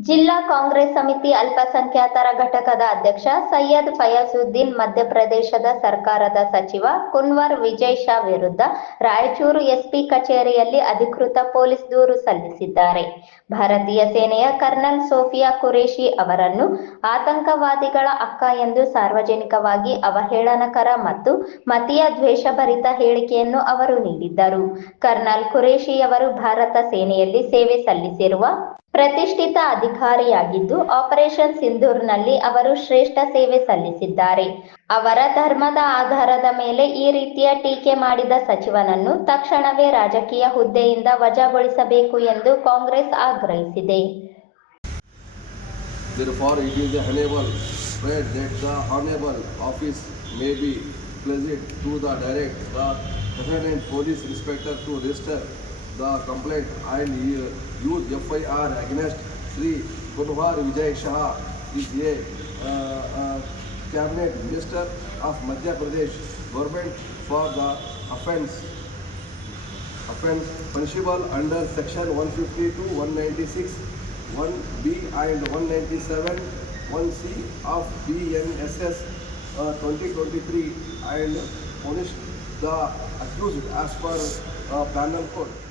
ಜಿಲ್ಲಾ ಕಾಂಗ್ರೆಸ್ ಸಮಿತಿ ಅಲ್ಪಸಂಖ್ಯಾತರ ಘಟಕದ ಅಧ್ಯಕ್ಷ ಸೈಯದ್ ಫಯಾಜುದ್ದೀನ್ ಮಧ್ಯಪ್ರದೇಶದ ಸರ್ಕಾರದ ಸಚಿವ ಕುನ್ವರ್ ವಿಜಯ್ ಶಾ ವಿರುದ್ಧ ರಾಯಚೂರು ಎಸ್ಪಿ ಕಚೇರಿಯಲ್ಲಿ ಅಧಿಕೃತ ಪೊಲೀಸ್ ದೂರು ಸಲ್ಲಿಸಿದ್ದಾರೆ. ಭಾರತೀಯ ಸೇನೆಯ ಕರ್ನಲ್ ಸೋಫಿಯಾ ಕುರೇಶಿ ಅವರನ್ನು ಆತಂಕವಾದಿಗಳ ಅಕ್ಕ ಎಂದು ಸಾರ್ವಜನಿಕವಾಗಿ ಅವಹೇಳನಕರ ಮತ್ತು ಮತೀಯ ದ್ವೇಷಭರಿತ ಹೇಳಿಕೆಯನ್ನು ಅವರು ನೀಡಿದ್ದರು. ಕರ್ನಲ್ ಕುರೇಶಿಯವರು ಭಾರತ ಸೇನೆಯಲ್ಲಿ ಸೇವೆ ಸಲ್ಲಿಸಿರುವ ಪ್ರತಿಷ್ಠಿತ ಅಧಿಕಾರಿಯಾಗಿದ್ದು, ಆಪರೇಷನ್ ಸಿಂಧೂರ್‌ನಲ್ಲಿ ಅವರು ಶ್ರೇಷ್ಠ ಸೇವೆ ಸಲ್ಲಿಸಿದ್ದಾರೆ. ಅವರ ಧರ್ಮದ ಆಧಾರದ ಮೇಲೆ ಈ ರೀತಿಯ ಟೀಕೆ ಮಾಡಿದ ಸಚಿವನನ್ನು ತಕ್ಷಣವೇ ರಾಜಕೀಯ ಹುದ್ದೆಯಿಂದ ವಜಾಗೊಳಿಸಬೇಕು ಎಂದು ಕಾಂಗ್ರೆಸ್ ಆಗ್ರಹಿಸಿದೆ. The complaint and FIR against Shri Kunwar Vijay Shah is a cabinet minister of Madhya Pradesh government for the offence offence principal under section 152, 196, 1 B and 197, 1 C of B N S S twenty twenty three and punish the accused as per penal court